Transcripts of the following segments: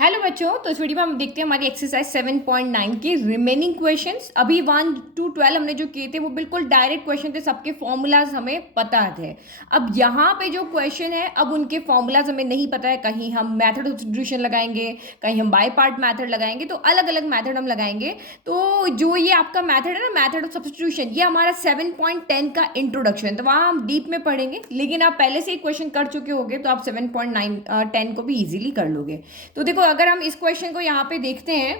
Hello बच्चों, तो इस वीडियो में हम देखते हैं हमारी एक्सरसाइज 7.9 के रिमेनिंग क्वेश्चंस। अभी 1 to 12 हमने जो किए थे वो बिल्कुल डायरेक्ट क्वेश्चन थे, सबके फॉर्मूलाज हमें पता थे। अब यहाँ पे जो क्वेश्चन है, अब उनके फॉर्मूलाज हमें नहीं पता है। कहीं हम मेथड ऑफ सब्स्टिट्यूशन लगाएंगे, कहीं हम बाय पार्ट मेथड लगाएंगे, तो अलग अलग मेथड हम लगाएंगे। तो जो ये आपका मेथड है ना, मेथड ऑफ सब्स्टिट्यूशन, ये हमारा 7.10 का इंट्रोडक्शन, तो वहाँ हम डीप में पढ़ेंगे। लेकिन आप पहले से ही क्वेश्चन कर चुके होगे तो आप 7.9 10 को भी इजीली कर लोगे। तो देखो, अगर हम इस क्वेश्चन को यहाँ पे देखते हैं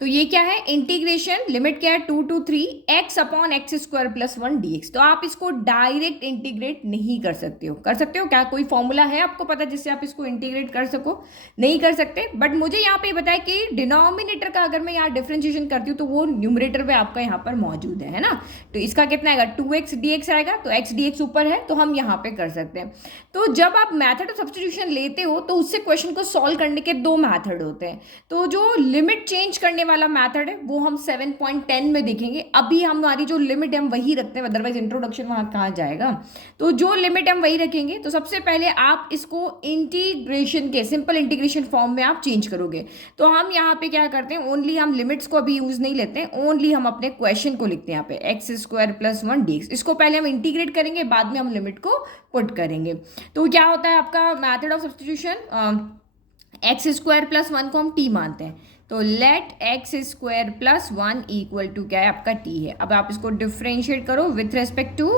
तो ये क्या है, इंटीग्रेशन लिमिट क्या है 2 to 3 x upon x square plus 1 dx। तो आप इसको डायरेक्ट इंटीग्रेट नहीं कर सकते हो। कर सकते हो क्या? कोई फॉर्मूला है आपको पता जिससे आप इसको इंटीग्रेट कर सको? नहीं कर सकते। बट मुझे यहाँ पे बताया कि डिनोमिनेटर का अगर मैं यहाँ डिफरेंशिएशन करती हूँ तो वो न्यूमरेटर पे आपका यहाँ पर मौजूद है ना। तो इसका कितना आएगा, 2x dx आएगा। तो x dx ऊपर है तो हम यहाँ पे कर सकते हैं। तो जब आप मैथड ऑफ सब्स्टिट्यूशन लेते हो तो उससे क्वेश्चन को सॉल्व करने के दो मैथड होते हैं। तो जो लिमिट चेंज करने वाला मैथड है वो हम 7.10 में देखेंगे। अभी हमारी जो लिमिट है हम वही रखते हैं, अदरवाइज इंट्रोडक्शन वहां कहाँ जाएगा। तो जो लिमिट हम वही रखेंगे। तो सबसे पहले आप इसको इंटीग्रेशन के सिंपल इंटीग्रेशन फॉर्म में आप चेंज करोगे। तो हम यहाँ पे क्या करते हैं, ओनली हम लिमिट्स को अभी यूज नहीं लेते हैं, ओनली हम अपने क्वेश्चन को लिखते हैं यहाँ पे एक्स स्क्वायर प्लस 1 dx। इसको पहले हम इंटीग्रेट करेंगे, बाद में हम लिमिट को पुट करेंगे। तो क्या होता है आपका method of substitution, x square plus 1 को हम टी मानते हैं। तो let x square plus 1 equal to क्या है, आपका टी है। अब आप इसको डिफ्रेंशिएट करो विथ रेस्पेक्ट टू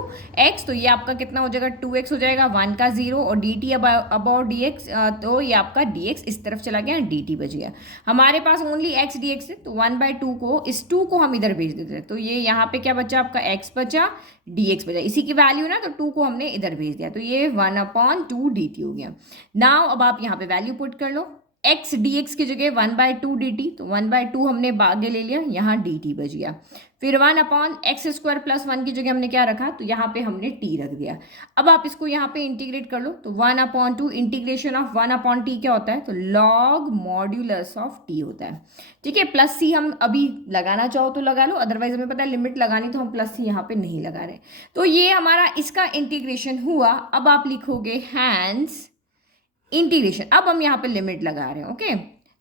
एक्स। तो ये आपका कितना हो जाएगा, 2x हो जाएगा, 1 का 0 और D T about D x. तो ये आपका डी एक्स इस तरफ चला गया, डी टी बच गया। हमारे पास ओनली एक्स डी एक्स है, तो 1/2 को, इस 2 को हम इधर भेज देते हैं। तो ये यहाँ पे क्या बचा आपका, x बचा, dx बचा। इसी की वैल्यू ना, तो 2 को हमने इधर भेज दिया। तो ये 1/2 dt हो गया। नाउ अब आप यहाँ पे वैल्यू पुट कर लो। x dx की जगह 1/2 dt, तो 1/2 हमने आगे ले लिया, यहाँ dt बच गया। फिर 1/x स्क्वायर प्लस 1 की जगह हमने क्या रखा, तो यहाँ पे हमने t रख दिया। अब आप इसको यहाँ पे इंटीग्रेट कर लो। तो 1/2 इंटीग्रेशन ऑफ 1/t क्या होता है, तो लॉग मॉड्यूलस ऑफ t होता है। ठीक है, प्लस सी हम अभी लगाना चाहो तो लगा लो, अदरवाइज हमें पता है लिमिट लगानी, तो हम प्लस सी यहाँ पे नहीं लगा रहे। तो ये हमारा इसका इंटीग्रेशन हुआ। अब आप लिखोगे हैंस इंटीग्रेशन। अब हम यहाँ पे लिमिट लगा रहे हैं। ओके,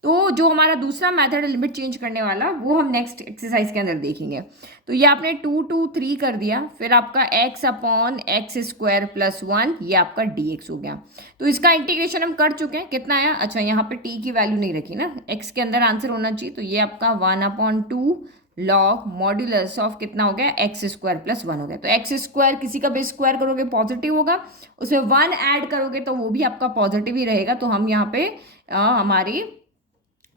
तो जो हमारा दूसरा मेथड है लिमिट चेंज करने वाला, वो हम नेक्स्ट एक्सरसाइज के अंदर देखेंगे। तो ये आपने 2 to 3 कर दिया, फिर आपका x upon x square plus 1, ये आपका dx हो गया। तो इसका इंटीग्रेशन हम कर चुके हैं। कितना आया, अच्छा यहाँ पे t की वैल्यू नहीं रखी ना, x के अंदर आंसर होना चाहिए। तो ये आपका 1/2 लॉग मॉड्यूलस ऑफ कितना हो गया, एक्स स्क्वायर प्लस 1 हो गया। तो एक्स स्क्वायर किसी का भी स्क्वायर करोगे पॉजिटिव होगा, उसमें 1 ऐड करोगे तो वो भी आपका पॉजिटिव ही रहेगा। तो हम यहाँ पे हमारी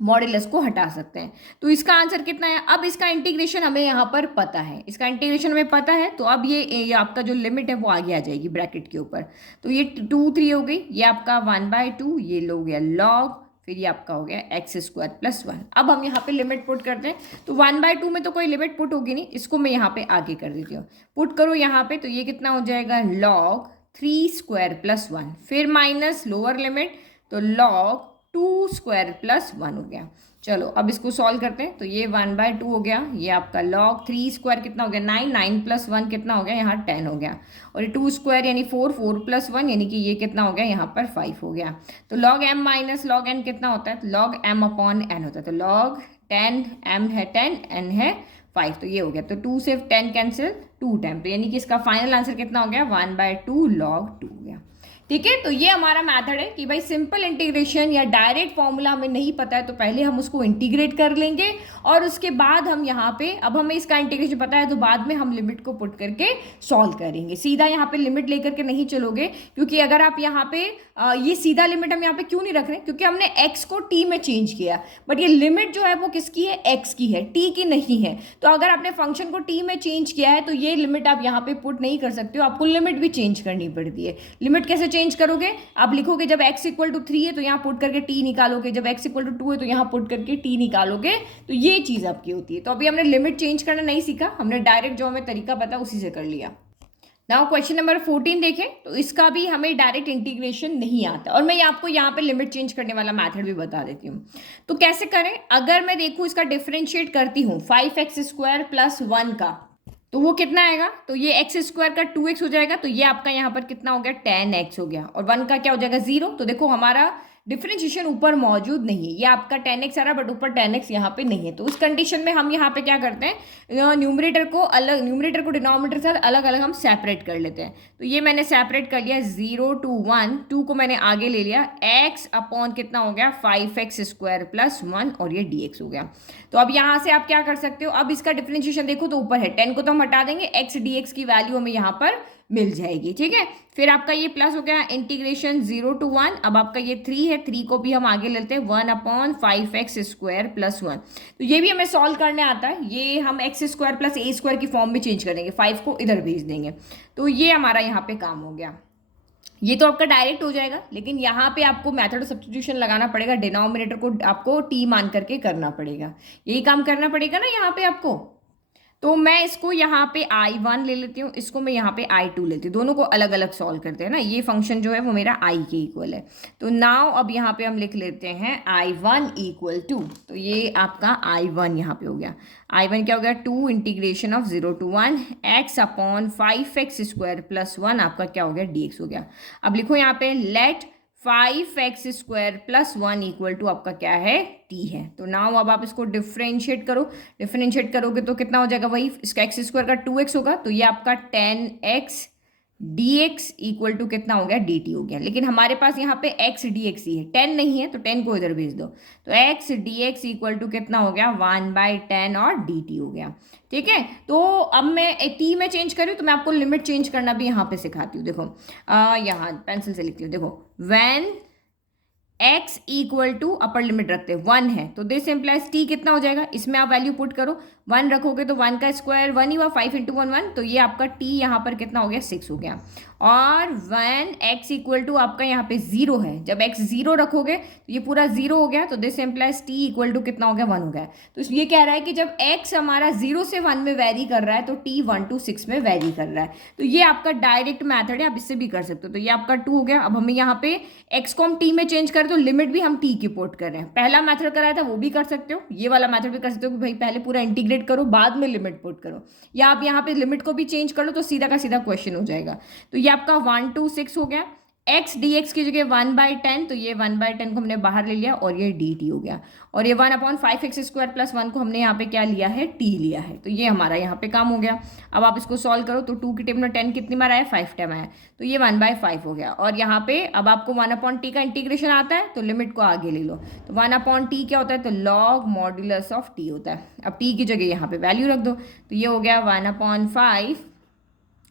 मॉड्यूलस को हटा सकते हैं। तो इसका आंसर कितना है, अब इसका इंटीग्रेशन हमें यहाँ पर पता है, इसका इंटीग्रेशन हमें पता है। तो अब ये आपका जो लिमिट है वो आगे आ जाएगी ब्रैकेट के ऊपर। तो ये 2 3 हो गई, ये आपका 1/2, ये लो गया लॉग, फिर ये आपका हो गया एक्स स्क्वायर प्लस 1। अब हम यहाँ पे लिमिट पुट करते हैं। तो 1/2 में तो कोई लिमिट पुट होगी नहीं, इसको मैं यहाँ पे आगे कर देती हूँ। पुट करो यहाँ पे, तो ये कितना हो जाएगा, लॉग 3 स्क्वायर प्लस 1, फिर माइनस लोअर लिमिट, तो लॉग 2 स्क्वायर प्लस 1 हो गया। चलो अब इसको सॉल्व करते हैं। तो ये 1/2 हो गया, ये आपका लॉग 3 स्क्वायर कितना हो गया, 9, 9 प्लस 1 कितना हो गया, यहाँ 10 हो गया। और ये 2 स्क्वायर यानी 4, 4 प्लस 1 यानी कि ये कितना हो गया, यहाँ पर 5 हो गया। तो log m minus log n कितना होता है, लॉग m अपॉन n होता है। तो लॉग 10, m है 10, n है 5, तो ये हो गया। तो 2 से 10 कैंसिल, 2 टाइम, तो यानी कि इसका फाइनल आंसर कितना हो गया, 1/2 लॉग 2 हो गया। ठीक है, तो ये हमारा मेथड है कि भाई सिंपल इंटीग्रेशन या डायरेक्ट फॉर्मूला हमें नहीं पता है तो पहले हम उसको इंटीग्रेट कर लेंगे, और उसके बाद हम यहाँ पे, अब हमें इसका इंटीग्रेशन पता है तो बाद में हम लिमिट को पुट करके सॉल्व करेंगे। सीधा यहाँ पे लिमिट लेकर के नहीं चलोगे, क्योंकि अगर आप यहाँ पे ये सीधा लिमिट हम यहाँ पे क्यों नहीं रख रहे, क्योंकि हमने x को t में चेंज किया, बट ये लिमिट जो है वो किसकी है, x की है, t की नहीं है। तो अगर आपने फंक्शन को t में चेंज किया है तो ये लिमिट आप यहाँ पे पुट नहीं कर सकते हो, आपको लिमिट भी चेंज करनी पड़ती है। लिमिट कैसे चेंज करोगे, आप लिखोगे जब x इक्वल टू 3 है तो यहाँ पुट करके t निकालोगे, जब x इक्वल टू 2 है तो यहाँ पुट करके t निकालोगे। तो ये चीज़ आपकी होती है। तो अभी हमने लिमिट चेंज करना नहीं सीखा, हमने डायरेक्ट जो हमें तरीका पता उसी से कर लिया। नाउ क्वेश्चन नंबर 14 देखें, तो इसका भी हमें डायरेक्ट इंटीग्रेशन नहीं आता, और मैं आपको यहाँ पे लिमिट चेंज करने वाला मेथड भी बता देती हूँ। तो कैसे करें, अगर मैं देखूँ इसका डिफरेंशिएट करती हूँ 5x स्क्वायर प्लस 1 का, तो वो कितना आएगा, तो ये एक्स स्क्वायर का 2x हो जाएगा। तो ये आपका यहाँ पर कितना हो गया, 10x हो गया, और 1 का क्या हो जाएगा, 0। तो देखो हमारा डिफरेंशिएशन ऊपर मौजूद नहीं है, ये आपका 10x आ रहा है बट ऊपर 10x यहाँ पे नहीं है। तो उस कंडीशन में हम यहाँ पे क्या करते हैं, न्यूमरेटर को डिनोमिनेटर के साथ अलग अलग हम सेपरेट कर लेते हैं। तो ये मैंने सेपरेट कर लिया 0 to 1, 2 को मैंने आगे ले लिया, x अपॉन कितना हो गया 5x स्क्वायर प्लस 1 और ये dx हो गया। तो अब यहाँ से आप क्या कर सकते हो, अब इसका डिफरेंशिएशन देखो तो ऊपर है 10 को तो हम हटा देंगे, x dx की वैल्यू हमें यहाँ पर मिल जाएगी। ठीक है, फिर आपका ये प्लस हो गया इंटीग्रेशन 0 to 1, अब आपका ये 3 है, 3 को भी हम आगे लेते हैं 1 अपॉन 5x स्क्वायर प्लस 1। तो ये भी हमें सॉल्व करने आता है, ये हम x square plus a square की फॉर्म में चेंज कर देंगे, 5 को इधर भेज देंगे। तो ये हमारा यहाँ पे काम हो गया। ये तो आपका डायरेक्ट हो जाएगा, लेकिन यहाँ पे आपको मेथड ऑफ सब्स्टिट्यूशन लगाना पड़ेगा, डिनोमिनेटर को आपको t मान करके करना पड़ेगा, यही काम करना पड़ेगा ना यहाँ पे आपको। तो मैं इसको यहाँ पे I1 ले लेती हूँ, इसको मैं यहाँ पे I2 लेती हूँ, दोनों को अलग अलग सॉल्व करते हैं ना। ये फंक्शन जो है वो मेरा I के इक्वल है। तो नाउ अब यहाँ पे हम लिख लेते हैं I1 इक्वल टू, तो ये आपका I1 यहाँ पे हो गया। I1 क्या हो गया 2 integration of 0 to 1 x upon 5x square plus 1 आपका क्या हो गया dx हो गया। अब लिखो यहाँ पे let 5x square plus 1 equal to आपका क्या है t है। तो नाउ अब आप इसको डिफ्रेंशिएट करो, डिफ्रेंशिएट करोगे तो कितना हो जाएगा, वही इसका x स्क्वायर का 2x होगा, तो ये आपका 10x dx इक्वल टू कितना हो गया dt हो गया। लेकिन हमारे पास यहाँ पे x dx ही है, 10 नहीं है, तो 10 को इधर भेज दो, तो x dx इक्वल टू कितना हो गया 1/10 और dt हो गया। ठीक है, तो अब मैं t में चेंज करूँ तो मैं आपको लिमिट चेंज करना भी यहाँ पे सिखाती हूँ। देखो यहाँ पेंसिल से लिखती हूँ, देखो when x equal to upper limit रखते हैं 1 है, तो दिस इम्प्लाइज t कितना हो जाएगा, इसमें आप वैल्यू पुट करो, 1 रखोगे तो 1 का स्क्वायर 1 ही हुआ, 5 इंटू 1 1, तो ये आपका t यहाँ पर कितना हो गया 6 हो गया। और व्हेन x इक्वल टू आपका यहाँ पे 0 है, जब x 0 रखोगे तो ये पूरा 0 हो गया, तो this implies t equal to कितना हो गया 1 हो गया। तो ये कह रहा है कि जब x हमारा 0 से 1 में वेरी कर रहा है तो t 1 to 6 में वेरी कर रहा है। तो ये आपका डायरेक्ट मैथड है, आप इससे भी कर सकते हो। तो ये आपका 2 हो गया। अब हमें यहाँ पे x को हम t में चेंज करें तो लिमिट भी हम t की पुट कर रहे हैं। पहला मैथड कराया था वो भी कर सकते हो, ये वाला मैथड भी कर सकते हो कि भाई पहले पूरा इंटीग्रेट करो बाद में लिमिट पुट करो, या आप यहाँ पे लिमिट को भी चेंज कर लो तो सीधा का सीधा क्वेश्चन हो जाएगा। तो ये आपका 1 to 6 हो गया, x dx की जगह 1/10, तो ये 1/10 को हमने बाहर ले लिया और ये dt हो गया, और ये 1 अपॉन 5x स्क्वायर प्लस 1 को हमने यहाँ पे क्या लिया है t लिया है। तो ये हमारा यहाँ पे काम हो गया। अब आप इसको सॉल्व करो तो 2 की टेबल में 10 कितनी बार आया 5 टाइम आया, तो ये 1/5 हो गया। और यहाँ पे अब आपको 1 अपॉन t का इंटीग्रेशन आता है तो लिमिट को आगे ले लो, तो 1 अपॉन t क्या होता है, तो लॉग मॉड्यूलस ऑफ t होता है। अब t की जगह यहाँ पे वैल्यू रख दो, तो ये हो गया 1/5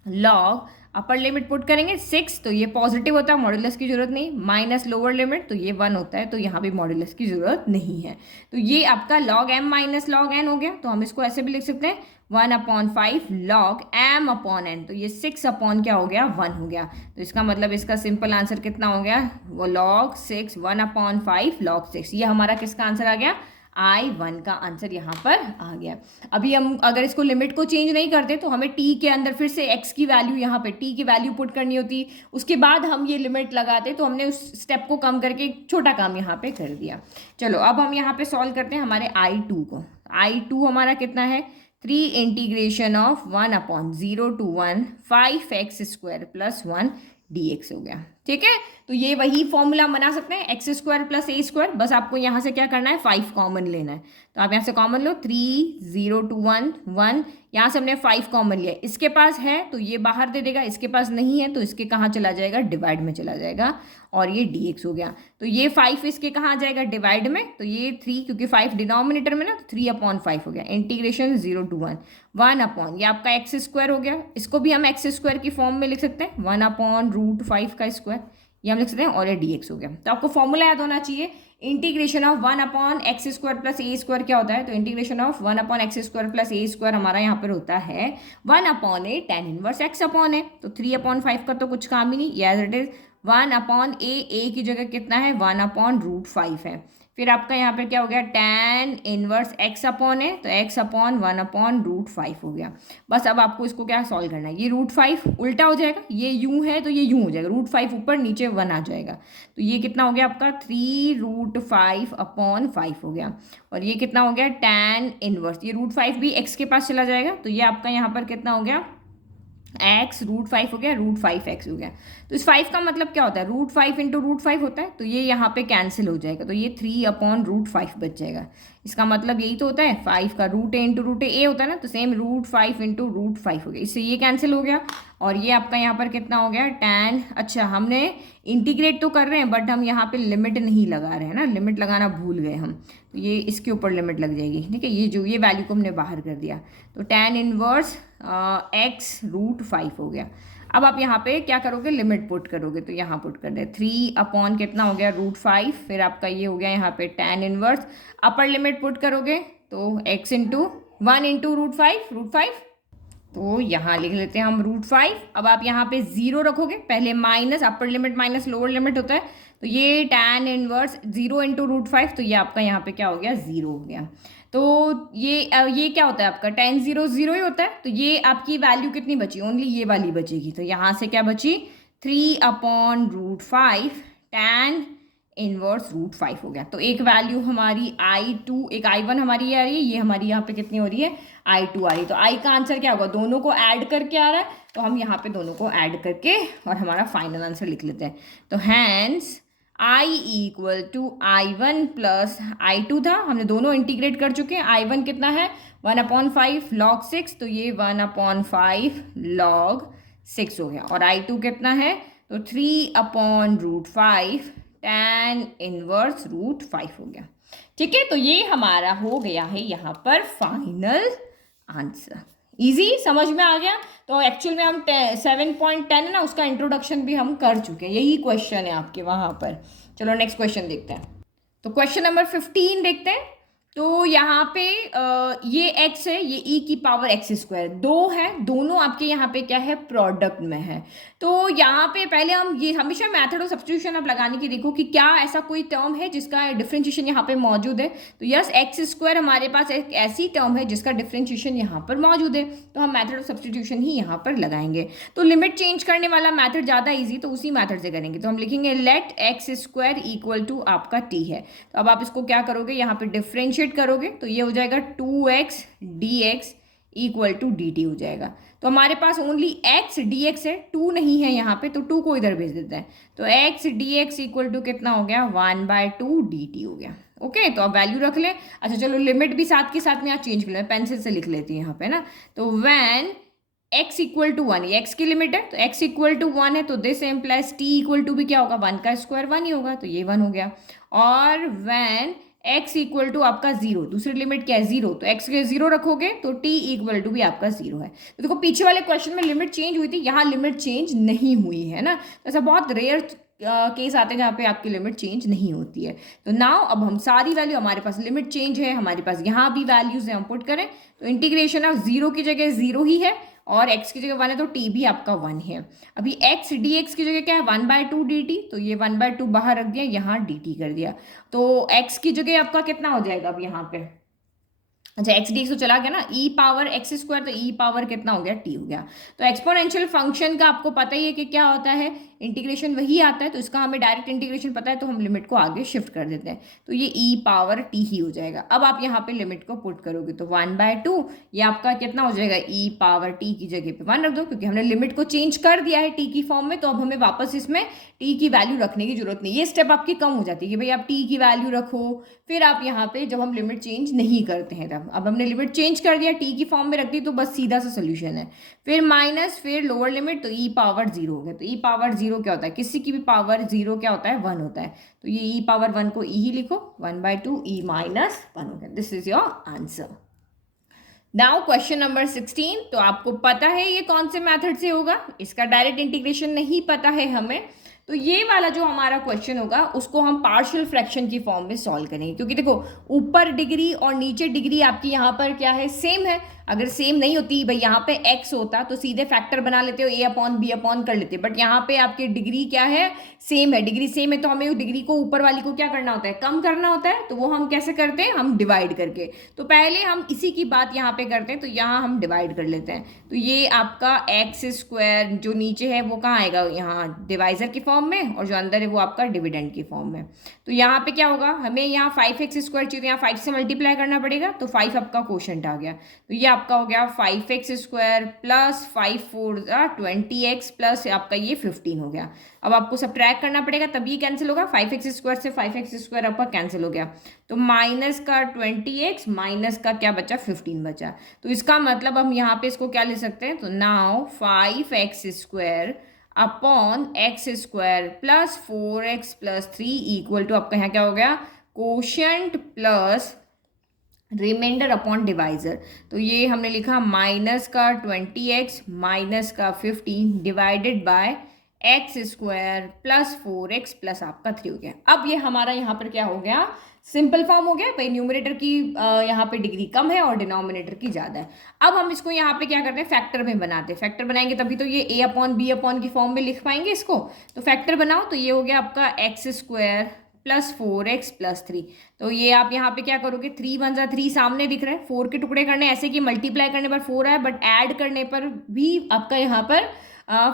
लॉग अपर लिमिट पुट करेंगे 6, तो ये पॉजिटिव होता है, मॉड्यूलस की जरूरत नहीं, माइनस लोअर लिमिट तो ये 1 होता है, तो यहाँ भी मॉड्यूलस की जरूरत नहीं है। तो ये आपका log m minus log n हो गया। तो हम इसको ऐसे भी लिख सकते हैं 1/5 log m अपॉन n, तो ये 6 अपॉन क्या हो गया 1 हो गया। तो इसका मतलब इसका सिंपल आंसर कितना हो गया, वो log 6 1/5 log 6, ये हमारा किसका आंसर आ गया I1 का आंसर यहाँ पर आ गया। अभी हम अगर इसको लिमिट को चेंज नहीं करते तो हमें t के अंदर फिर से x की वैल्यू यहाँ पे t की वैल्यू पुट करनी होती, उसके बाद हम ये लिमिट लगाते, तो हमने उस स्टेप को कम करके एक छोटा काम यहाँ पे कर दिया। चलो अब हम यहाँ पे सॉल्व करते हैं हमारे I2 को। I2 हमारा कितना है 3 integration of 1/0 to 1 5x square plus 1 dx हो गया। ठीक है, तो ये वही फॉर्मूला बना सकते हैं x square plus a square, बस आपको यहाँ से क्या करना है 5 कॉमन लेना है। तो आप यहाँ से कॉमन लो 3 0 to 1 1, यहाँ से हमने 5 कॉमन लिया, इसके पास है तो ये बाहर दे देगा, इसके पास नहीं है तो इसके कहाँ चला जाएगा डिवाइड में चला जाएगा, और ये dx हो गया। तो ये 5 इसके कहाँ आ जाएगा डिवाइड में, तो ये 3 क्योंकि 5 डिनोमिनेटर में ना, तो 3/5 हो गया। इंटीग्रेशन 0 to 1 1 अपॉन ये आपका x स्क्वायर हो गया, इसको भी हम x स्क्वायर की फॉर्म में लिख सकते हैं 1/√5 का स्क्वायर, ये हम लिख सकते हैं, और ये dx हो गया। तो आपको फॉर्मूला याद होना चाहिए, integration of 1/x square plus a square क्या होता है, तो integration of 1/x square plus a square हमारा यहाँ पर होता है 1/a tan inverse x upon a, तो 3/5 का तो कुछ काम ही नहीं, ये एज इट इज 1/a की जगह कितना है 1/√5 है। फिर आपका यहाँ पे क्या हो गया tan इनवर्स x अपॉन है, तो x अपॉन 1/√5 हो गया। बस अब आपको इसको क्या सॉल्व करना है, ये √5 उल्टा हो जाएगा, ये यूं है तो ये यूं हो जाएगा, √5 ऊपर नीचे 1 आ जाएगा, तो ये कितना हो गया आपका 3√5/5 हो गया। और ये कितना हो गया tan इनवर्स, ये √5 भी x के पास चला जाएगा, तो ये आपका यहाँ पर कितना हो गया एक्स √5 हो गया, √5x हो गया। तो इस 5 का मतलब क्या होता है, √5 इंटू √5 होता है, तो ये यहाँ पे कैंसिल हो जाएगा, तो ये 3/√5 बच जाएगा। इसका मतलब यही तो होता है, 5 का √a इंटू √a होता है ना, तो सेम √5 इंटू √5 हो गया, इससे ये कैंसिल हो गया। और ये आपका यहाँ पर कितना हो गया, tan। अच्छा, हमने इंटीग्रेट तो कर रहे हैं बट हम यहाँ पे लिमिट नहीं लगा रहे हैं ना, लिमिट लगाना भूल गए हम, तो ये इसके ऊपर लिमिट लग जाएगी। ठीक है, ये वैल्यू को हमने बाहर कर दिया, तो tan इनवर्स x √5 हो गया। अब आप यहाँ पे क्या करोगे, लिमिट पुट करोगे, तो यहाँ पुट कर दे 3 कितना हो गया, √5, फिर आपका ये हो गया यहाँ पे tan inverse, upper limit put करोगे तो x इंटू 1 इंटू √5, तो यहाँ लिख लेते हैं हम √5। अब आप यहाँ पे 0 रखोगे, पहले minus, upper limit minus lower limit होता है, तो ये tan इनवर्स 0 इंटू √5, तो ये आपका यहाँ पे क्या हो गया, 0 हो गया। तो ये क्या होता है आपका, tan 0 0 ही होता है, तो ये आपकी वैल्यू कितनी बची, ओनली ये वाली बचेगी, तो यहाँ से क्या बची, 3/√5 tan इनवर्स √5 हो गया। तो एक वैल्यू हमारी I2, एक I1 हमारी ये आ रही है, ये हमारी यहाँ पे कितनी हो रही है, I2 आ रही है। तो I का आंसर क्या होगा, दोनों को ऐड करके आ रहा है, तो हम यहाँ पे दोनों को ऐड करके और हमारा फाइनल आंसर लिख लेते हैं। तो hence I = I1 plus I2 था, हमने दोनों इंटीग्रेट कर चुके हैं। I1 कितना है, 1/5 log 6, तो ये 1/5 log 6 हो गया। और I2 कितना है, तो 3/√5 tan इनवर्स √5 हो गया। ठीक है, तो ये हमारा हो गया है यहाँ पर फाइनल आंसर। इजी, समझ में आ गया। तो एक्चुअल में हम 7.10 है ना, उसका इंट्रोडक्शन भी हम कर चुके हैं, यही क्वेश्चन है आपके वहाँ पर। चलो नेक्स्ट क्वेश्चन देखते हैं। तो क्वेश्चन नंबर 15 देखते हैं। तो यहाँ पे ये x है, ये e⁻x², दो है, दोनों आपके यहाँ पे क्या है, प्रोडक्ट में है। तो यहाँ पे पहले हम ये हमेशा मेथड ऑफ सब्स्टिट्यूशन आप लगाने की देखो कि क्या ऐसा कोई टर्म है जिसका डिफरेंशिएशन यहाँ पे मौजूद है। तो यस, x² हमारे पास एक ऐसी टर्म है जिसका डिफरेंशिएशन यहाँ पर मौजूद है, तो हम मेथड ऑफ सब्स्टिट्यूशन ही यहाँ पर लगाएंगे। तो लिमिट चेंज करने वाला मेथड ज़्यादा ईजी, तो उसी मेथड से करेंगे। तो हम लिखेंगे लेट x² = आपका t है। तो अब आप इसको क्या करोगे, यहाँ पे डिफरेंशिएट करोगे, तो ये हो जाएगा 2x dx = dt हो जाएगा। तो हमारे पास ओनली x dx है, 2 नहीं है यहाँ पे, तो 2 को इधर भेज देते हैं। तो x dx = कितना हो गया, 1/2 dt हो गया। ओके, तो अब वैल्यू रख लें। अच्छा चलो, लिमिट भी साथ के साथ में यहाँ चेंज कर लें, पेंसिल से लिख लेती हैं यहाँ पे ना। तो व्हेन x = 1, ये x की लिमिट है, तो x = 1 है, तो दिस एम्प्लाइज t = भी क्या होगा, 1 का स्क्वायर 1 ही होगा, तो ये 1 हो गया। और व्हेन x = आपका 0, दूसरी लिमिट क्या है, 0, तो x के 0 रखोगे तो t = भी आपका 0 है। तो देखो पीछे वाले क्वेश्चन में लिमिट चेंज हुई थी, यहाँ लिमिट चेंज नहीं हुई है ना। तो ऐसा बहुत रेयर केस आते हैं जहाँ पे आपकी लिमिट चेंज नहीं होती है। तो नाउ अब हम सारी वैल्यू, हमारे पास लिमिट चेंज है, हमारे पास यहाँ भी वैल्यूज है, हम पुट करें, तो इंटीग्रेशन ऑफ 0 की जगह 0 ही है, और x की जगह 1 है, तो t भी आपका 1 है। अभी x dx की जगह क्या है, 1/2 dt, तो ये 1/2 बाहर रख दिया, यहाँ dt कर दिया, तो x की जगह आपका कितना हो जाएगा अब यहाँ पे, अच्छा x dx तो चला गया ना, e⁻x², तो e⁻ कितना हो गया, t हो गया। तो एक्सपोनेंशियल फंक्शन का आपको पता ही है कि क्या होता है, इंटीग्रेशन वही आता है, तो इसका हमें डायरेक्ट इंटीग्रेशन पता है, तो हम लिमिट को आगे शिफ्ट कर देते हैं, तो ये e⁻t ही हो जाएगा। अब आप यहाँ पे लिमिट को पुट करोगे, तो 1/2, ये आपका कितना हो जाएगा, e⁻t की जगह पे 1 रख दो, क्योंकि हमने लिमिट को चेंज कर दिया है t की फॉर्म में, तो अब हमें वापस इसमें t की वैल्यू रखने की जरूरत नहीं। ये स्टेप आपकी कम हो जाती है कि भाई आप t की वैल्यू रखो, फिर आप यहाँ पे जब हम लिमिट चेंज नहीं करते हैं तब। अब हमने लिमिट चेंज कर दिया, t की फॉर्म में रख दी, तो बस सीधा सा सोल्यूशन है, फिर माइनस, फिर लोअर लिमिट, तो e⁻0 हो गया। तो e⁻0 क्या होता है, किसी की भी पावर 0 क्या होता है, 1 होता है, तो ये e⁻1 को e ही लिखो, 1/2 e - 1 हो गया। This is your answer. Now question number 16। तो आपको पता है ये कौन से मेथड से होगा, इसका डायरेक्ट इंटीग्रेशन नहीं पता है हमें, तो ये वाला जो हमारा क्वेश्चन होगा उसको हम पार्शियल फ्रैक्शन की फॉर्म में सॉल्व करेंगे, क्योंकि देखो ऊपर डिग्री और नीचे डिग्री आपकी यहाँ पर क्या है, सेम है। अगर सेम नहीं होती भाई, यहाँ पे x होता तो सीधे फैक्टर बना लेते हो, a/b/ कर लेते, बट यहाँ पे आपकी डिग्री क्या है, सेम है। डिग्री सेम है तो हमें डिग्री को ऊपर वाली को क्या करना होता है, कम करना होता है, तो वो हम कैसे करते हैं, हम डिवाइड करके। तो पहले हम इसी की बात यहाँ पे करते हैं, तो यहाँ हम डिवाइड कर लेते हैं। तो ये आपका x² जो नीचे है वो कहाँ आएगा, यहाँ डिवाइजर की फॉर्म में, और जो अंदर है वो आपका डिविडेंड की फॉर्म में। तो यहाँ पे क्या होगा, हमें यहाँ 5x² चाहिए, यहाँ 5 से मल्टीप्लाई करना पड़ेगा, तो 5 आपका क्वोशंट आ गया, तो ये आपका हो गया 5x² प्लस 5×4 = 20x प्लस आपका ये 15 हो गया। अब आपको सब्ट्रैक्ट करना पड़ेगा तभी कैंसिल होगा। 5x² से 5x² आपका कैंसिल हो गया, तो माइनस का 20x माइनस का क्या बचा 15 बचा। तो इसका मतलब हम यहाँ पे इसको क्या ले सकते हैं, तो now 5x² upon x² plus 4x plus 3 equal to आपका यहाँ क्या हो गया, quotient plus reminder upon divisor. तो ये हमने लिखा माइनस का 20x माइनस का 15 divided by x² plus 4x plus आपका 3 हो गया। अब ये हमारा यहाँ पर क्या हो गया, सिंपल फॉर्म हो गया भाई। न्यूमरेटर की यहाँ पे डिग्री कम है और डिनोमिनेटर की ज़्यादा है। अब हम इसको यहाँ पे क्या करते हैं, फैक्टर में बनाते हैं। फैक्टर बनाएंगे तभी तो ये a/b/ की फॉर्म में लिख पाएंगे इसको। तो फैक्टर बनाओ, तो ये हो गया आपका x² प्लस 4x प्लस 3। तो ये आप यहाँ पे क्या करोगे, 3 × 1 = 3 सामने दिख रहा है। 4 के टुकड़े करने ऐसे कि मल्टीप्लाई करने पर 4 आए, बट ऐड करने पर भी आपका यहाँ पर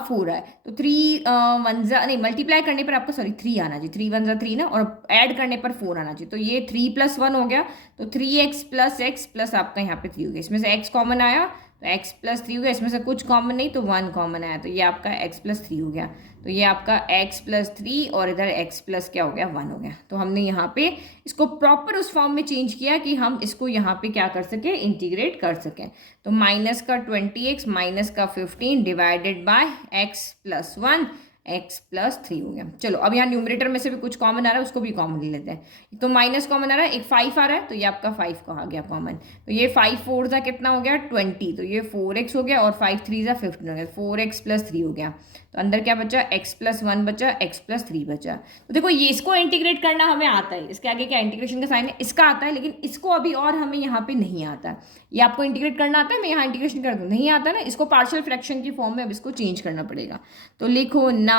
4 आए। तो 3 नहीं, मल्टीप्लाई करने पर आपका 3 आना चाहिए। 3 × 1 = 3 ना, और ऐड करने पर 4 आना चाहिए। तो ये 3 + 1 हो गया, तो 3x प्लस x प्लस आपका यहाँ पे 3 हो गया। इसमें से x कॉमन आया तो x प्लस 3 हो गया। इसमें से कुछ कॉमन नहीं तो 1 कॉमन आया, तो ये आपका x प्लस 3 हो गया। तो ये आपका x प्लस 3 और इधर x प्लस क्या हो गया 1 हो गया। तो हमने यहाँ पे इसको प्रॉपर उस फॉर्म में चेंज किया कि हम इसको यहाँ पे क्या कर सकें, इंटीग्रेट कर सकें। तो माइनस का 20x माइनस का 15 divided by x plus 1 x plus 3 हो गया। चलो अब यहाँ न्यूमरेटर में से भी कुछ कॉमन आ रहा है, उसको भी कॉमन ले लेते हैं। तो माइनस कॉमन आ रहा है, एक 5 आ रहा है, तो ये आपका 5 का आ गया कॉमन। तो ये 5×4 कितना हो गया 20, तो ये 4x हो गया, और 5×3 = 15 हो गया। 4x प्लस 3 हो गया, तो अंदर क्या बचा, x प्लस 1 बचा, x प्लस 3 बचा। तो देखो ये इसको इंटीग्रेट करना हमें आता है, इसके आगे क्या इंटीग्रेशन का साइन है, इसका आता है, लेकिन इसको अभी और हमें यहाँ पे नहीं आता। ये आपको इंटीग्रेट करना आता है, मैं यहाँ इंटीग्रेशन कर दूँ, नहीं आता ना, इसको पार्शियल फ्रैक्शन की फॉर्म में अब इसको चेंज करना पड़ेगा। तो लिखो now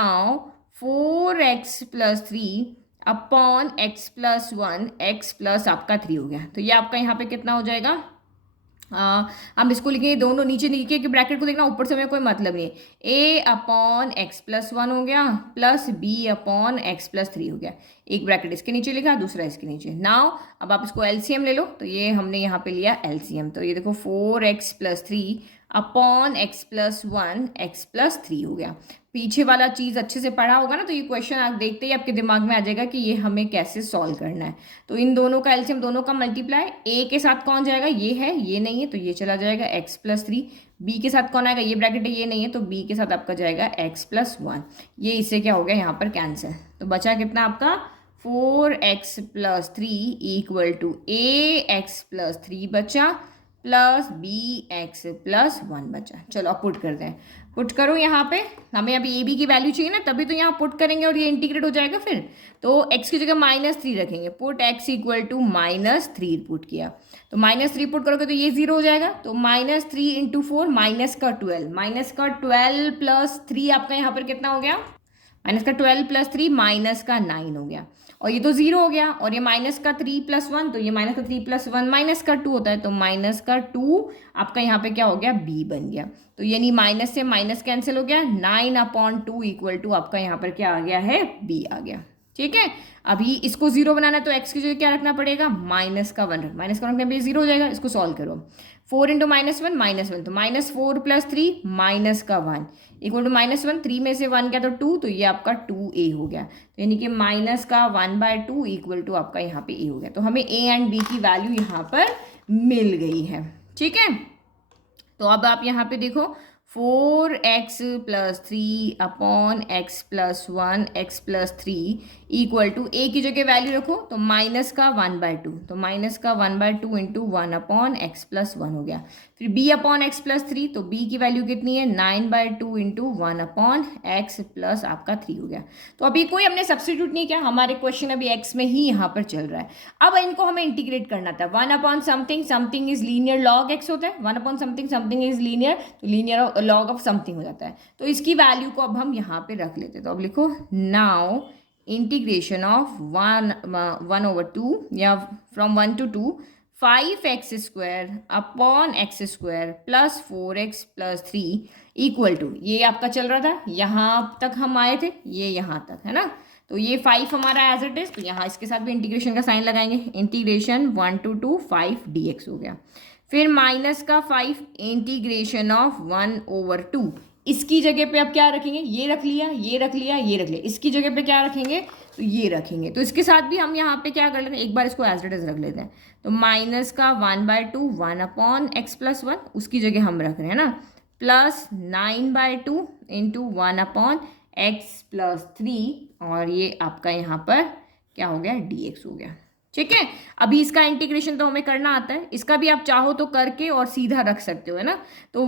4x plus 3 upon x plus 1 x plus आपका 3 हो गया। तो ये आपका यहाँ पे कितना हो जाएगा, हम इसको लिखेंगे दोनों नीचे लिखे कि ब्रैकेट को देखना, ऊपर से हमें कोई मतलब नहीं। a/x प्लस 1 हो गया प्लस b/x प्लस 3 हो गया। एक ब्रैकेट इसके नीचे लिखा, दूसरा इसके नीचे। नाउ अब आप इसको एलसीएम ले लो, तो ये हमने यहाँ पे लिया एलसीएम। तो ये देखो 4x plus 3 upon x plus 1 x plus 3 हो गया। पीछे वाला चीज़ अच्छे से पढ़ा होगा ना, तो ये क्वेश्चन आप देखते ही आपके दिमाग में आ जाएगा कि ये हमें कैसे सॉल्व करना है। तो इन दोनों का एलसीएम, दोनों का मल्टीप्लाई, a के साथ कौन जाएगा, ये है, ये नहीं है, तो ये चला जाएगा x प्लस 3। b के साथ कौन आएगा, ये ब्रैकेट है, ये नहीं है, तो b के साथ आपका जाएगा x प्लस 1। ये इससे क्या हो गया यहाँ पर कैंसिल। तो बचा कितना आपका 4x plus 3 equal to ax plus 3 बचा प्लस bx प्लस 1 बचा। चलो अब पुट करते हैं, पुट करो यहाँ पे। हमें अभी ए बी की वैल्यू चाहिए ना, तभी तो यहाँ पुट करेंगे और ये इंटीग्रेट हो जाएगा फिर। तो x की जगह -3 रखेंगे, put x equal to -3 put किया। तो -3 पुट करोगे तो ये 0 हो जाएगा। तो -3 × 4 -12 प्लस 3 आपका यहाँ पर कितना हो गया, -12 प्लस 3 -9 हो गया। और ये तो 0 हो गया, और ये -3 + 1, तो ये -3 + 1 -2 होता है। तो -2 आपका यहाँ पे क्या हो गया, b बन गया। तो यानी माइनस से माइनस कैंसिल हो गया, 9/2 इक्वल टू आपका यहाँ पर क्या आ गया है, b आ गया। ठीक है, अभी इसको 0 बनाना है तो x की जगह क्या रखना पड़ेगा, -1 माइनस का रखने पर 0 हो जाएगा। इसको सॉल्व करो, 4 × -1 -1, तो -4 + 3 -1 इक्वल टू -1, 3 में से 1 क्या तो 2, तो ये आपका 2a हो गया। तो यानी कि -1/2 इक्वल टू आपका यहाँ पे a हो गया। तो हमें a एंड b की वैल्यू यहाँ पर मिल गई है। ठीक है, तो अब आप यहाँ पे देखो 4x plus 3 upon x plus 1 x plus 3 equal to a की जगह वैल्यू रखो, तो -1/2, तो -1/2 इंटू 1/x प्लस 1 हो गया। फिर b/x प्लस 3, तो b की वैल्यू कितनी है, 9/2 इंटू 1/x प्लस आपका 3 हो गया। तो अभी कोई हमने सब्सटीट्यूट नहीं किया, हमारे क्वेश्चन अभी x में ही यहाँ पर चल रहा है। अब इनको हमें इंटीग्रेट करना था। 1/समथिंग, something is linear log x होता है, 1/समथिंग, समथिंग इज लीनियर, तो लीनियर लॉग ऑफ समथिंग हो जाता है। तो इसकी वैल्यू को अब हम यहाँ पे रख लेते हैं। तो अब लिखो नाउ इंटीग्रेशन ऑफ 1/2 या from 1 to 2 5x² upon x² plus 4x plus 3 equal to, ये आपका चल रहा था, यहाँ तक हम आए थे, ये यहाँ तक है ना। तो ये 5 हमारा एज इट इज, तो यहाँ इसके साथ भी इंटीग्रेशन का साइन लगाएंगे। इंटीग्रेशन 1 to 2 5 dx हो गया। फिर माइनस का 5 इंटीग्रेशन ऑफ 1/2। इसकी जगह पे अब क्या रखेंगे, ये रख लिया, ये रख लिया, ये रख लिया, इसकी जगह पे क्या रखेंगे, तो ये रखेंगे। तो इसके साथ भी हम यहाँ पे क्या कर लेते हैं, एक बार इसको एज इट इज रख लेते हैं। तो माइनस का 1/2 1/x+1, उसकी जगह हम रख रहे हैं ना, प्लस 9/2 इंटू 1/x+3, और ये आपका यहाँ पर क्या हो गया, dx हो गया। ठीक है, अभी इसका इंटीग्रेशन तो हमें करना आता है, इसका भी आप चाहो तो करके और सीधा रख सकते हो, है ना। तो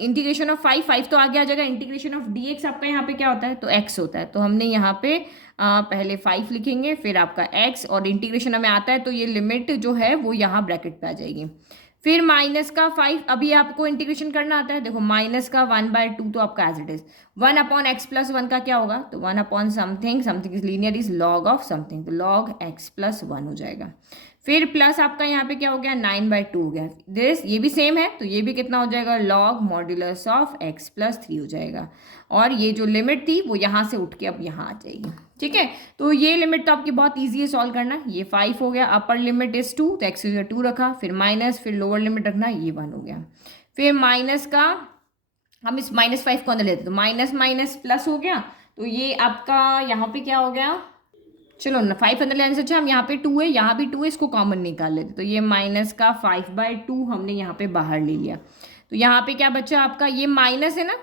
इंटीग्रेशन ऑफ 5 तो आगे आ जाएगा, इंटीग्रेशन ऑफ dx आपका यहाँ पे क्या होता है, तो x होता है। तो हमने यहाँ पे पहले 5 लिखेंगे, फिर आपका x, और इंटीग्रेशन हमें आता है तो ये लिमिट जो है वो यहाँ ब्रैकेट पे आ जाएगी। फिर माइनस का 5, अभी आपको इंटीग्रेशन करना आता है, देखो माइनस का 1/2 तो आपका एज इट इज, 1/x+1 का क्या होगा, तो 1/समथिंग, something is linear is log of something, तो log x+1 हो जाएगा। फिर प्लस आपका यहाँ पे क्या हो गया, 9/2 हो गया। दिस ये भी सेम है, तो ये भी कितना हो जाएगा, log मॉड्यूलस ऑफ x+3 हो जाएगा। और ये जो लिमिट थी वो यहाँ से उठ के अब यहाँ आ जाएगी। ठीक है, तो ये लिमिट तो आपकी बहुत ईजी है सॉल्व करना। ये 5 हो गया, अपर लिमिट इज 2, तो x 2 रखा, फिर माइनस, फिर लोअर लिमिट रखना, ये 1 हो गया। फिर माइनस का हम इस -5 को अंदर लेते, तो माइनस माइनस प्लस हो गया, तो ये आपका यहाँ पे क्या हो गया, चलो ना 5 अंदर लेने से अच्छा हम यहाँ पे 2 है, यहाँ भी 2 है, इसको कॉमन निकाल लेते, तो ये माइनस का 5/2 हमने यहाँ पे बाहर ले लिया। तो यहाँ पे क्या बचा आपका, ये माइनस है ना,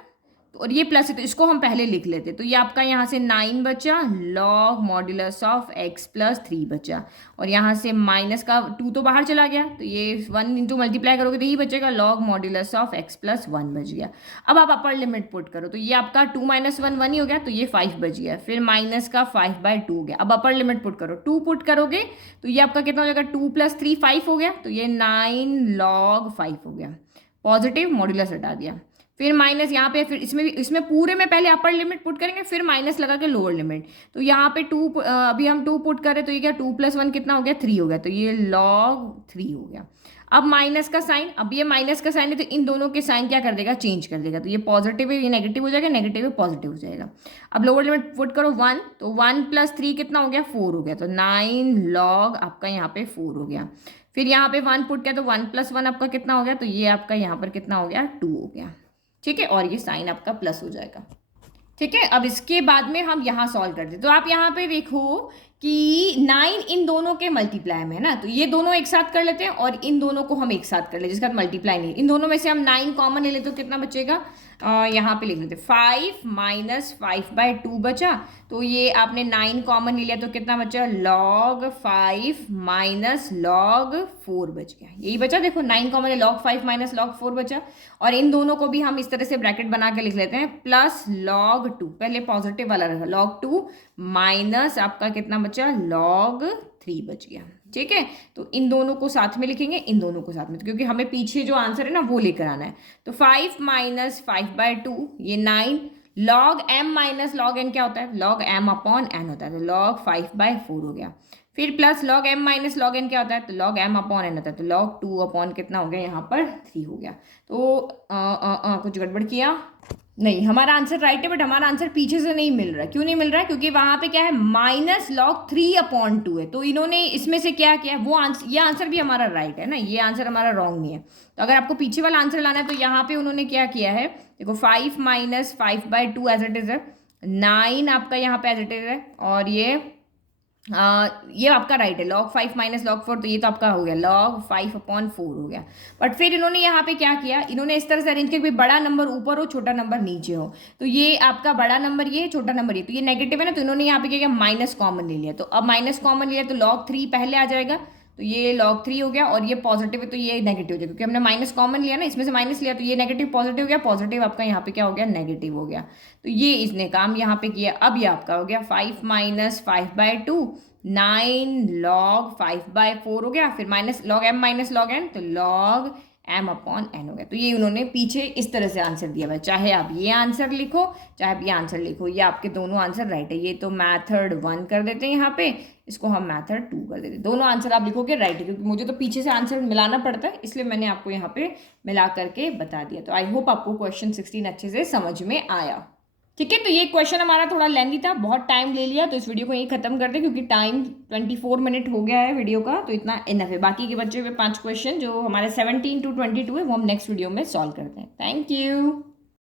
और ये प्लस है, तो इसको हम पहले लिख लेते। तो ये आपका यहाँ से 9 बचा, log मॉड्यूलस ऑफ x+3 बचा, और यहाँ से माइनस का 2 तो बाहर चला गया, तो ये 1 इंटू मल्टीप्लाई करोगे तो ये बचेगा, log मॉड्यूलस ऑफ x+1 बच गया। अब आप अपर लिमिट पुट करो, तो ये आपका 2 - 1 1 ही हो गया, तो ये 5 बच गया। फिर माइनस का 5/2 हो गया। अब अपर लिमिट पुट करो, 2 पुट करोगे तो ये आपका कितना हो जाएगा, 2 + 3 5 हो गया, तो ये 9 log 5 हो गया। पॉजिटिव मॉड्यूलस हटा दिया, फिर माइनस यहाँ पे, फिर इसमें पूरे में पहले अपर लिमिट पुट करेंगे, फिर माइनस लगा के लोअर लिमिट। तो यहाँ पे 2, अभी हम 2 पुट करें तो ये क्या, 2 + 1 कितना हो गया, 3 हो गया, तो ये log 3 हो गया। अब माइनस का साइन, अब ये माइनस का साइन है तो इन दोनों के साइन क्या कर देगा, चेंज कर देगा, तो ये पॉजिटिव है, ये नेगेटिव हो जाएगा, नेगेटिव है पॉजिटिव हो जाएगा। अब लोअर लिमिट पुट करो 1, तो 1 + 3 कितना हो गया, 4 हो गया, तो 9 log आपका यहाँ पे 4 हो गया। फिर यहाँ पे 1 पुट किया तो 1 + 1 आपका कितना हो गया, तो ये आपका यहाँ पर कितना हो गया, 2 हो गया। ठीक है, और ये साइन आपका प्लस हो जाएगा। ठीक है, अब इसके बाद में हम यहाँ सॉल्व करते हैं। तो आप यहाँ पे देखो कि 9 इन दोनों के मल्टीप्लाई में है ना, तो ये दोनों एक साथ कर लेते हैं और इन दोनों को हम एक साथ कर लेते हैं, जिसका मल्टीप्लाई नहीं, इन दोनों में से हम 9 कॉमन ले लेते, तो कितना बचेगा, यहाँ पे लिख लेते 5 - 5/2 बचा, तो ये आपने 9 कॉमन ले लिया तो कितना बचा, log 5 - log 4 बच गया। यही बचा, देखो 9 कॉमन है, log 5 - log 4 बचा। और इन दोनों को भी हम इस तरह से ब्रैकेट बना के लिख लेते हैं, प्लस log 2, पहले पॉजिटिव वाला रखा, log 2 माइनस आपका कितना बचा, log 3 बच गया। ठीक है, तो इन दोनों को साथ में लिखेंगे, इन दोनों को साथ में, क्योंकि हमें पीछे जो आंसर है ना वो लेकर आना है। तो 5 - 5/2 ये 9, log m - log n क्या होता है, log m/n होता है, तो log 5/4 हो गया। फिर plus log m - log n क्या होता है, तो log m/n होता है, तो log 2 कितना हो गया, यहाँ पर 3 हो गया। तो कुछ गड़बड़ किया नहीं, हमारा आंसर राइट है, बट हमारा आंसर पीछे से नहीं मिल रहा है। क्यों नहीं मिल रहा है, क्योंकि वहाँ पे क्या है, -log 3/2 है, तो इन्होंने इसमें से क्या किया, वो आंसर, ये आंसर भी हमारा राइट है ना, ये आंसर हमारा रॉन्ग नहीं है। तो अगर आपको पीछे वाला आंसर लाना है तो यहाँ पे उन्होंने क्या किया है, देखो 5 - 5/2 एज इट इज है, 9 आपका यहाँ पे एज इट इज है, और ये आपका राइट है, log 5 - log 4, तो ये तो आपका हो गया log 5/4 हो गया। बट फिर इन्होंने यहाँ पे क्या किया, इन्होंने इस तरह से अरेंज किया कि बड़ा नंबर ऊपर हो, छोटा नंबर नीचे हो, तो ये आपका बड़ा नंबर ये, छोटा नंबर ये, तो ये नेगेटिव है ना, तो इन्होंने यहाँ पे क्या किया, माइनस कॉमन ले लिया, तो अब माइनस कॉमन लिया तो log 3 पहले आ जाएगा, तो ये log 3 हो गया, और ये पॉजिटिव है तो ये नेगेटिव हो जाएगा, क्योंकि हमने माइनस कॉमन लिया ना, इसमें से माइनस लिया, तो ये नेगेटिव पॉजिटिव हो गया, पॉजिटिव आपका यहाँ पे क्या हो गया, नेगेटिव हो गया। तो ये इसने काम यहाँ पे किया। अब ये आपका हो गया 5 - 5/2, 9 log 5/4 हो गया, फिर minus log m - log n, तो log m/n हो गया। तो ये उन्होंने पीछे इस तरह से आंसर दिया है, चाहे आप ये आंसर लिखो चाहे आप ये आंसर लिखो, ये आपके दोनों आंसर राइट है। ये तो मैथड 1 कर देते हैं यहाँ पे, इसको हम मैथड 2 कर देते हैं, दोनों आंसर आप लिखोगे राइट है, क्योंकि मुझे तो पीछे से आंसर मिलाना पड़ता है, इसलिए मैंने आपको यहाँ पे मिला करके बता दिया। तो आई होप आपको क्वेश्चन 16 अच्छे से समझ में आया। ठीक है, तो ये क्वेश्चन हमारा थोड़ा लेंथी था, बहुत टाइम ले लिया, तो इस वीडियो को यहीं खत्म कर दे क्योंकि टाइम 24 मिनट हो गया है वीडियो का, तो इतना इनफ है। बाकी के बचे हुए 5 क्वेश्चन जो हमारे 17 to 22 है वो हम नेक्स्ट वीडियो में सॉल्व करते हैं। Thank you.